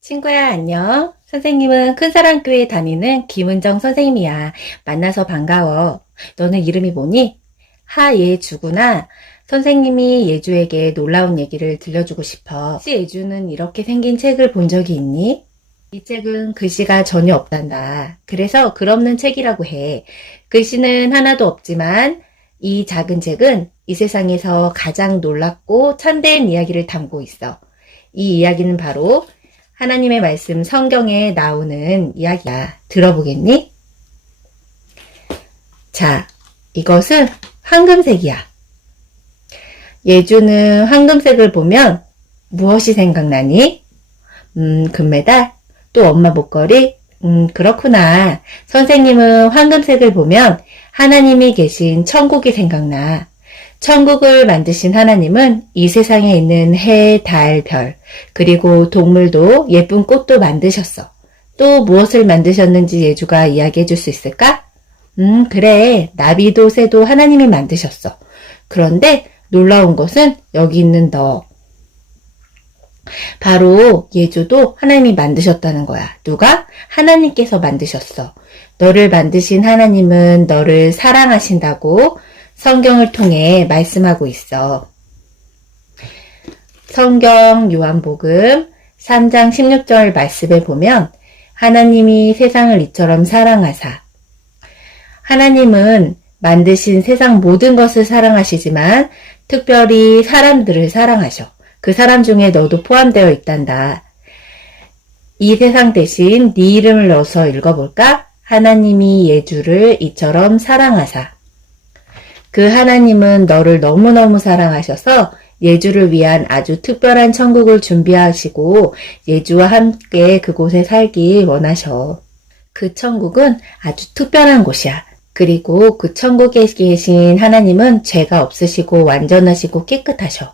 친구야, 안녕. 선생님은 큰사랑교회 다니는 김은정 선생님이야. 만나서 반가워. 너는 이름이 뭐니? 하예주구나. 선생님이 예주에게 놀라운 얘기를 들려주고 싶어. 혹시 예주는 이렇게 생긴 책을 본 적이 있니? 이 책은 글씨가 전혀 없단다. 그래서 글 없는 책이라고 해. 글씨는 하나도 없지만 이 작은 책은 이 세상에서 가장 놀랍고 참된 이야기를 담고 있어. 이 이야기는 바로 하나님의 말씀 성경에 나오는 이야기야. 들어보겠니? 자, 이것은 황금색이야. 예주는 황금색을 보면 무엇이 생각나니? 금메달? 또 엄마 목걸이? 그렇구나. 선생님은 황금색을 보면 하나님이 계신 천국이 생각나. 천국을 만드신 하나님은 이 세상에 있는 해, 달, 별, 그리고 동물도 예쁜 꽃도 만드셨어. 또 무엇을 만드셨는지 예주가 이야기해 줄 수 있을까? 그래. 나비도 새도 하나님이 만드셨어. 그런데 놀라운 것은 여기 있는 너. 바로 예주도 하나님이 만드셨다는 거야. 누가? 하나님께서 만드셨어. 너를 만드신 하나님은 너를 사랑하신다고 성경을 통해 말씀하고 있어. 성경 요한복음 3장 16절 말씀에 보면 하나님이 세상을 이처럼 사랑하사. 하나님은 만드신 세상 모든 것을 사랑하시지만 특별히 사람들을 사랑하셔. 그 사람 중에 너도 포함되어 있단다. 이 세상 대신 네 이름을 넣어서 읽어볼까? 하나님이 예주를 이처럼 사랑하사. 그 하나님은 너를 너무너무 사랑하셔서 예주를 위한 아주 특별한 천국을 준비하시고 예주와 함께 그곳에 살기 원하셔. 그 천국은 아주 특별한 곳이야. 그리고 그 천국에 계신 하나님은 죄가 없으시고 완전하시고 깨끗하셔.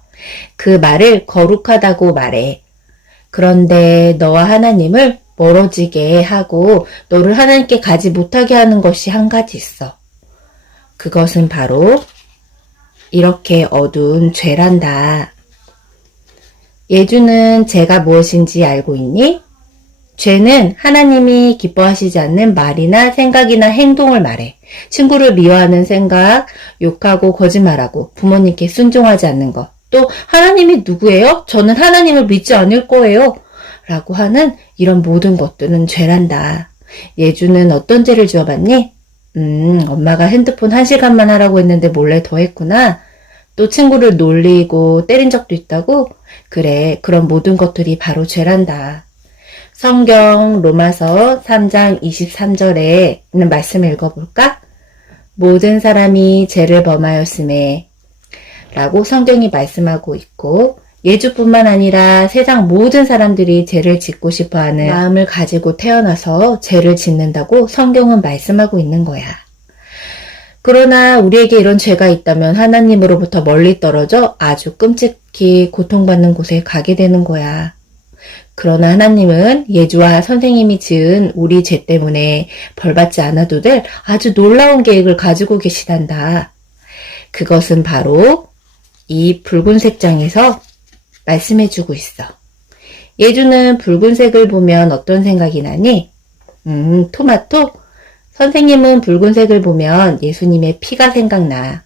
그 말을 거룩하다고 말해. 그런데 너와 하나님을 멀어지게 하고 너를 하나님께 가지 못하게 하는 것이 한 가지 있어. 그것은 바로 이렇게 어두운 죄란다. 예주는 죄가 무엇인지 알고 있니? 죄는 하나님이 기뻐하시지 않는 말이나 생각이나 행동을 말해. 친구를 미워하는 생각, 욕하고 거짓말하고 부모님께 순종하지 않는 것. 또 하나님이 누구예요? 저는 하나님을 믿지 않을 거예요. 라고 하는 이런 모든 것들은 죄란다. 예주는 어떤 죄를 지어봤니? 엄마가 핸드폰 1시간만 하라고 했는데 몰래 더 했구나. 또 친구를 놀리고 때린 적도 있다고? 그래, 그런 모든 것들이 바로 죄란다. 성경 로마서 3장 23절에 있는 말씀을 읽어볼까? 모든 사람이 죄를 범하였음에 라고 성경이 말씀하고 있고 예주뿐만 아니라 세상 모든 사람들이 죄를 짓고 싶어하는 마음을 가지고 태어나서 죄를 짓는다고 성경은 말씀하고 있는 거야. 그러나 우리에게 이런 죄가 있다면 하나님으로부터 멀리 떨어져 아주 끔찍히 고통받는 곳에 가게 되는 거야. 그러나 하나님은 예주와 선생님이 지은 우리 죄 때문에 벌받지 않아도 될 아주 놀라운 계획을 가지고 계시단다. 그것은 바로 이 붉은색 장에서 말씀해주고 있어. 예주는 붉은색을 보면 어떤 생각이 나니? 토마토? 선생님은 붉은색을 보면 예수님의 피가 생각나.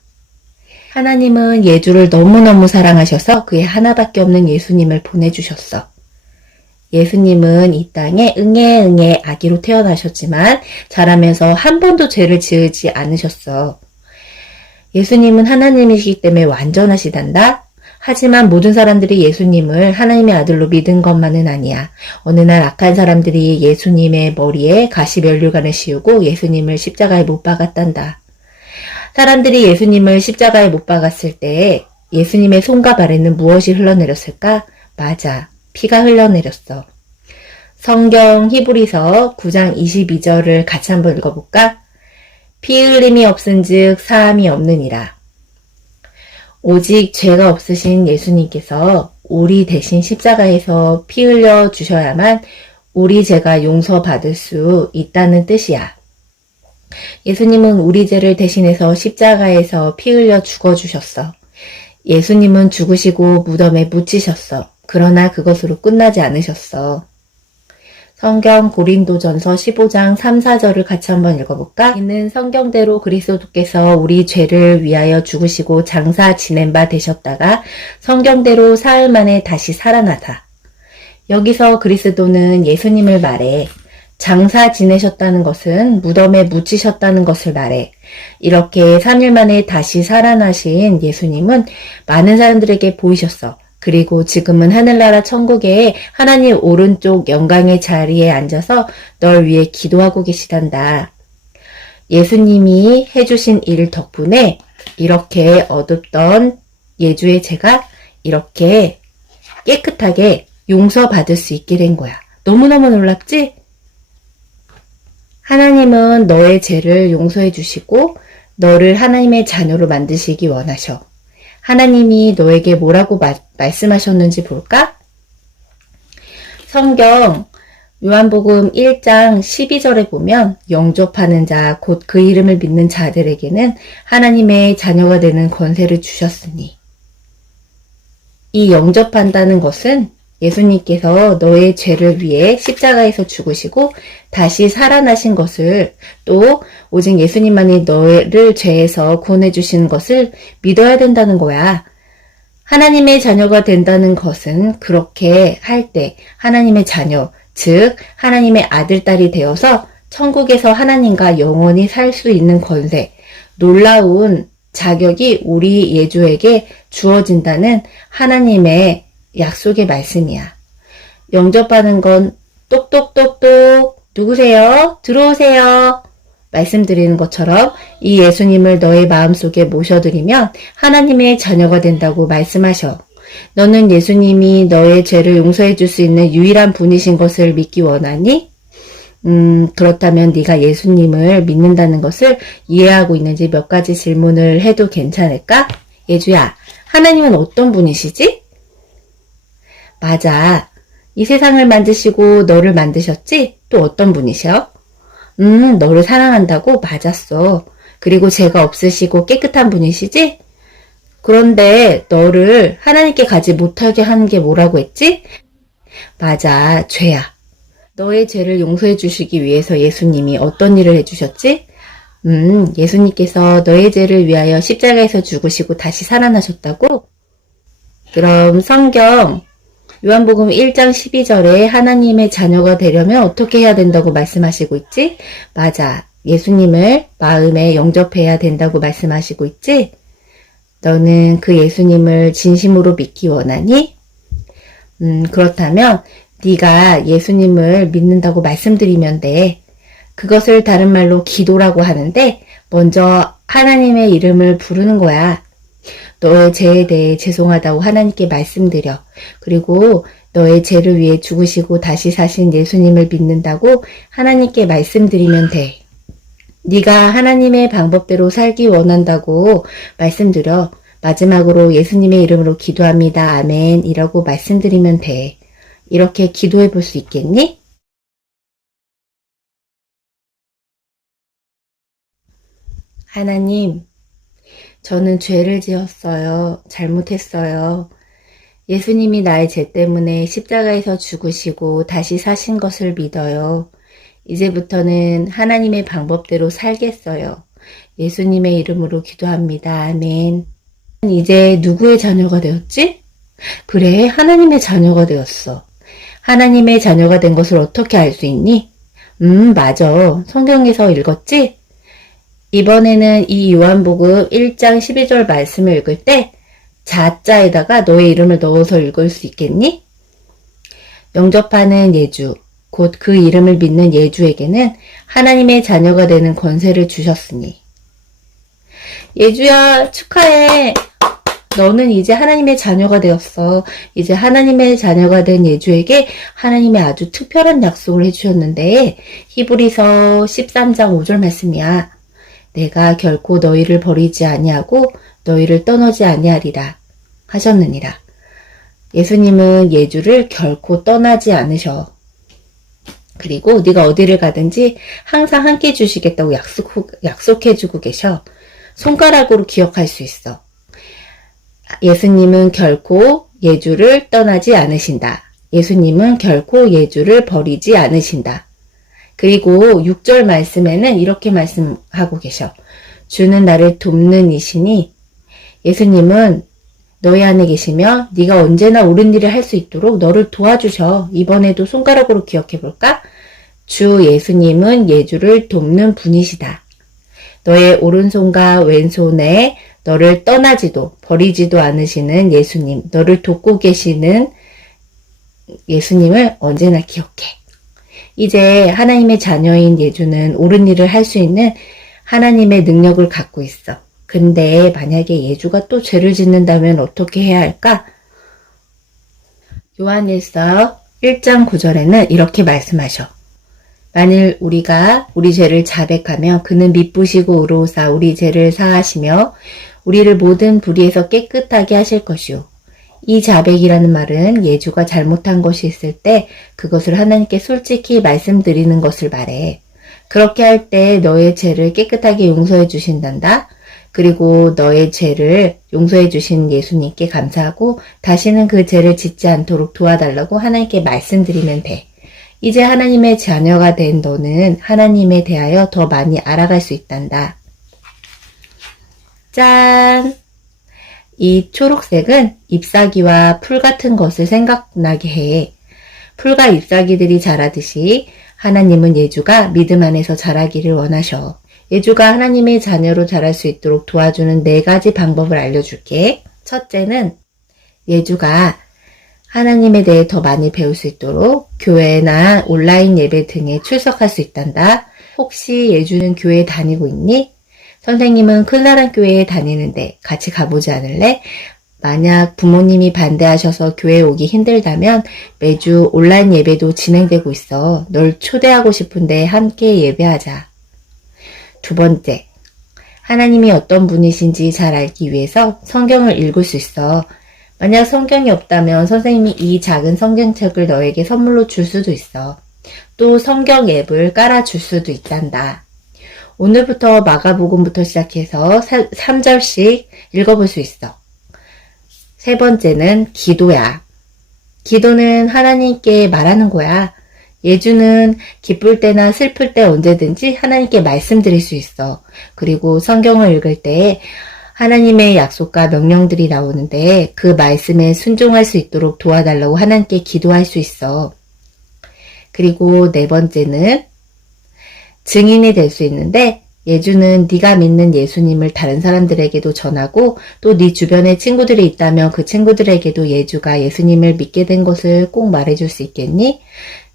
하나님은 예주를 너무너무 사랑하셔서 그의 하나밖에 없는 예수님을 보내주셨어. 예수님은 이 땅에 응애 아기로 태어나셨지만 자라면서 한 번도 죄를 지으지 않으셨어. 예수님은 하나님이시기 때문에 완전하시단다. 하지만 모든 사람들이 예수님을 하나님의 아들로 믿은 것만은 아니야. 어느 날 악한 사람들이 예수님의 머리에 가시면류관을 씌우고 예수님을 십자가에 못 박았단다. 사람들이 예수님을 십자가에 못 박았을 때 예수님의 손과 발에는 무엇이 흘러내렸을까? 맞아. 피가 흘러내렸어. 성경 히브리서 9장 22절을 같이 한번 읽어볼까? 피 흘림이 없은즉 사함이 없느니라. 오직 죄가 없으신 예수님께서 우리 대신 십자가에서 피 흘려 주셔야만 우리 죄가 용서받을 수 있다는 뜻이야. 예수님은 우리 죄를 대신해서 십자가에서 피 흘려 죽어주셨어. 예수님은 죽으시고 무덤에 묻히셨어. 그러나 그것으로 끝나지 않으셨어. 성경 고린도전서 15장 3, 4절을 같이 한번 읽어볼까? 이는 성경대로 그리스도께서 우리 죄를 위하여 죽으시고 장사 지낸 바 되셨다가 성경대로 사흘 만에 다시 살아나사. 여기서 그리스도는 예수님을 말해. 장사 지내셨다는 것은 무덤에 묻히셨다는 것을 말해. 이렇게 3일 만에 다시 살아나신 예수님은 많은 사람들에게 보이셨어. 그리고 지금은 하늘나라 천국에 하나님 오른쪽 영광의 자리에 앉아서 널 위해 기도하고 계시단다. 예수님이 해주신 일 덕분에 이렇게 어둡던 예주의 죄가 이렇게 깨끗하게 용서받을 수 있게 된 거야. 너무너무 놀랍지? 하나님은 너의 죄를 용서해 주시고 너를 하나님의 자녀로 만드시기 원하셔. 하나님이 너에게 뭐라고 말씀하셨는지 볼까? 성경 요한복음 1장 12절에 보면 영접하는 자, 곧 그 이름을 믿는 자들에게는 하나님의 자녀가 되는 권세를 주셨으니. 이 영접한다는 것은 예수님께서 너의 죄를 위해 십자가에서 죽으시고 다시 살아나신 것을, 또 오직 예수님만이 너를 죄에서 구원해 주시는 것을 믿어야 된다는 거야. 하나님의 자녀가 된다는 것은 그렇게 할 때 하나님의 자녀, 즉 하나님의 아들, 딸이 되어서 천국에서 하나님과 영원히 살 수 있는 권세, 놀라운 자격이 우리 예주에게 주어진다는 하나님의 약속의 말씀이야. 영접하는 건 똑똑똑똑 누구세요? 들어오세요. 말씀드리는 것처럼 이 예수님을 너의 마음속에 모셔드리면 하나님의 자녀가 된다고 말씀하셔. 너는 예수님이 너의 죄를 용서해 줄 수 있는 유일한 분이신 것을 믿기 원하니? 그렇다면 네가 예수님을 믿는다는 것을 이해하고 있는지 몇 가지 질문을 해도 괜찮을까? 예주야, 하나님은 어떤 분이시지? 맞아. 이 세상을 만드시고 너를 만드셨지? 또 어떤 분이셔? 너를 사랑한다고? 맞았어. 그리고 죄가 없으시고 깨끗한 분이시지? 그런데 너를 하나님께 가지 못하게 하는 게 뭐라고 했지? 맞아, 죄야. 너의 죄를 용서해 주시기 위해서 예수님이 어떤 일을 해주셨지? 예수님께서 너의 죄를 위하여 십자가에서 죽으시고 다시 살아나셨다고? 그럼 성경 요한복음 1장 12절에 하나님의 자녀가 되려면 어떻게 해야 된다고 말씀하시고 있지? 맞아. 예수님을 마음에 영접해야 된다고 말씀하시고 있지? 너는 그 예수님을 진심으로 믿기 원하니? 그렇다면 네가 예수님을 믿는다고 말씀드리면 돼. 그것을 다른 말로 기도라고 하는데 먼저 하나님의 이름을 부르는 거야. 너의 죄에 대해 죄송하다고 하나님께 말씀드려. 그리고 너의 죄를 위해 죽으시고 다시 사신 예수님을 믿는다고 하나님께 말씀드리면 돼. 네가 하나님의 방법대로 살기 원한다고 말씀드려. 마지막으로 예수님의 이름으로 기도합니다. 아멘. 이라고 말씀드리면 돼. 이렇게 기도해 볼 수 있겠니? 하나님, 저는 죄를 지었어요. 잘못했어요. 예수님이 나의 죄 때문에 십자가에서 죽으시고 다시 사신 것을 믿어요. 이제부터는 하나님의 방법대로 살겠어요. 예수님의 이름으로 기도합니다. 아멘. 이제 누구의 자녀가 되었지? 그래, 하나님의 자녀가 되었어. 하나님의 자녀가 된 것을 어떻게 알 수 있니? 맞아. 성경에서 읽었지? 이번에는 이 요한복음 1장 12절 말씀을 읽을 때 자자에다가 너의 이름을 넣어서 읽을 수 있겠니? 영접하는 예주, 곧 그 이름을 믿는 예주에게는 하나님의 자녀가 되는 권세를 주셨으니. 예주야, 축하해. 너는 이제 하나님의 자녀가 되었어. 이제 하나님의 자녀가 된 예주에게 하나님의 아주 특별한 약속을 해주셨는데 히브리서 13장 5절 말씀이야. 내가 결코 너희를 버리지 아니하고 너희를 떠나지 아니하리라 하셨느니라. 예수님은 예주를 결코 떠나지 않으셔. 그리고 네가 어디를 가든지 항상 함께 해주시겠다고 약속해주고 계셔. 손가락으로 기억할 수 있어. 예수님은 결코 예주를 떠나지 않으신다. 예수님은 결코 예주를 버리지 않으신다. 그리고 6절 말씀에는 이렇게 말씀하고 계셔. 주는 나를 돕는 이시니 예수님은 너희 안에 계시며 네가 언제나 옳은 일을 할 수 있도록 너를 도와주셔. 이번에도 손가락으로 기억해 볼까? 주 예수님은 예주를 돕는 분이시다. 너의 오른손과 왼손에 너를 떠나지도 버리지도 않으시는 예수님, 너를 돕고 계시는 예수님을 언제나 기억해. 이제 하나님의 자녀인 예주는 옳은 일을 할 수 있는 하나님의 능력을 갖고 있어. 근데 만약에 예주가 또 죄를 짓는다면 어떻게 해야 할까? 요한일서 1장 9절에는 이렇게 말씀하셔. 만일 우리가 우리 죄를 자백하며 그는 미쁘시고 의로우사 우리 죄를 사하시며 우리를 모든 불의에서 깨끗하게 하실 것이요. 이 자백이라는 말은 예주가 잘못한 것이 있을 때 그것을 하나님께 솔직히 말씀드리는 것을 말해. 그렇게 할 때 너의 죄를 깨끗하게 용서해 주신단다. 그리고 너의 죄를 용서해 주신 예수님께 감사하고 다시는 그 죄를 짓지 않도록 도와달라고 하나님께 말씀드리면 돼. 이제 하나님의 자녀가 된 너는 하나님에 대하여 더 많이 알아갈 수 있단다. 짠! 이 초록색은 잎사귀와 풀 같은 것을 생각나게 해. 풀과 잎사귀들이 자라듯이 하나님은 예주가 믿음 안에서 자라기를 원하셔. 예주가 하나님의 자녀로 자랄 수 있도록 도와주는 4가지 방법을 알려줄게. 첫째는 예주가 하나님에 대해 더 많이 배울 수 있도록 교회나 온라인 예배 등에 출석할 수 있단다. 혹시 예주는 교회에 다니고 있니? 선생님은 클라란 교회에 다니는데 같이 가보지 않을래? 만약 부모님이 반대하셔서 교회에 오기 힘들다면 매주 온라인 예배도 진행되고 있어. 널 초대하고 싶은데 함께 예배하자. 두 번째, 하나님이 어떤 분이신지 잘 알기 위해서 성경을 읽을 수 있어. 만약 성경이 없다면 선생님이 이 작은 성경책을 너에게 선물로 줄 수도 있어. 또 성경 앱을 깔아줄 수도 있단다. 오늘부터 마가복음부터 시작해서 3절씩 읽어볼 수 있어. 세 번째는 기도야. 기도는 하나님께 말하는 거야. 예주는 기쁠 때나 슬플 때 언제든지 하나님께 말씀드릴 수 있어. 그리고 성경을 읽을 때 하나님의 약속과 명령들이 나오는데 그 말씀에 순종할 수 있도록 도와달라고 하나님께 기도할 수 있어. 그리고 네 번째는 증인이 될 수 있는데 예주는 네가 믿는 예수님을 다른 사람들에게도 전하고 또 네 주변에 친구들이 있다면 그 친구들에게도 예주가 예수님을 믿게 된 것을 꼭 말해줄 수 있겠니?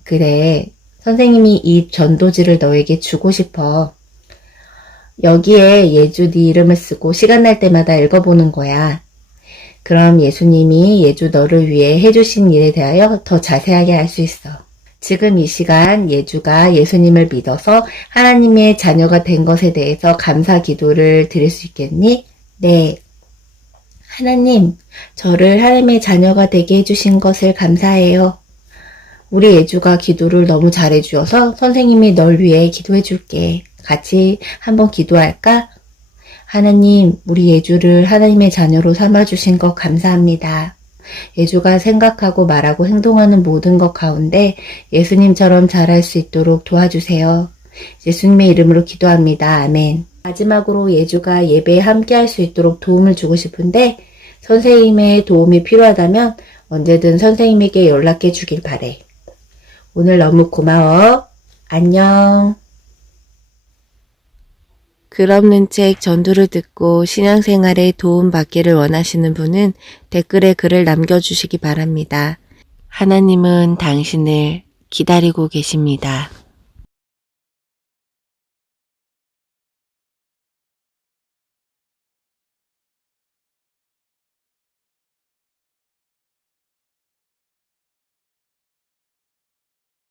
그래, 선생님이 이 전도지를 너에게 주고 싶어. 여기에 예주 네 이름을 쓰고 시간 날 때마다 읽어보는 거야. 그럼 예수님이 예주 너를 위해 해주신 일에 대하여 더 자세하게 알 수 있어. 지금 이 시간 예주가 예수님을 믿어서 하나님의 자녀가 된 것에 대해서 감사 기도를 드릴 수 있겠니? 네. 하나님, 저를 하나님의 자녀가 되게 해주신 것을 감사해요. 우리 예주가 기도를 너무 잘해 주어서 선생님이 널 위해 기도해 줄게. 같이 한번 기도할까? 하나님, 우리 예주를 하나님의 자녀로 삼아주신 것 감사합니다. 예주가 생각하고 말하고 행동하는 모든 것 가운데 예수님처럼 잘할 수 있도록 도와주세요. 예수님의 이름으로 기도합니다. 아멘. 마지막으로 예주가 예배에 함께 할 수 있도록 도움을 주고 싶은데 선생님의 도움이 필요하다면 언제든 선생님에게 연락해 주길 바래. 오늘 너무 고마워. 안녕. 글 없는 책 전도를 듣고 신앙생활에 도움받기를 원하시는 분은 댓글에 글을 남겨주시기 바랍니다. 하나님은 당신을 기다리고 계십니다.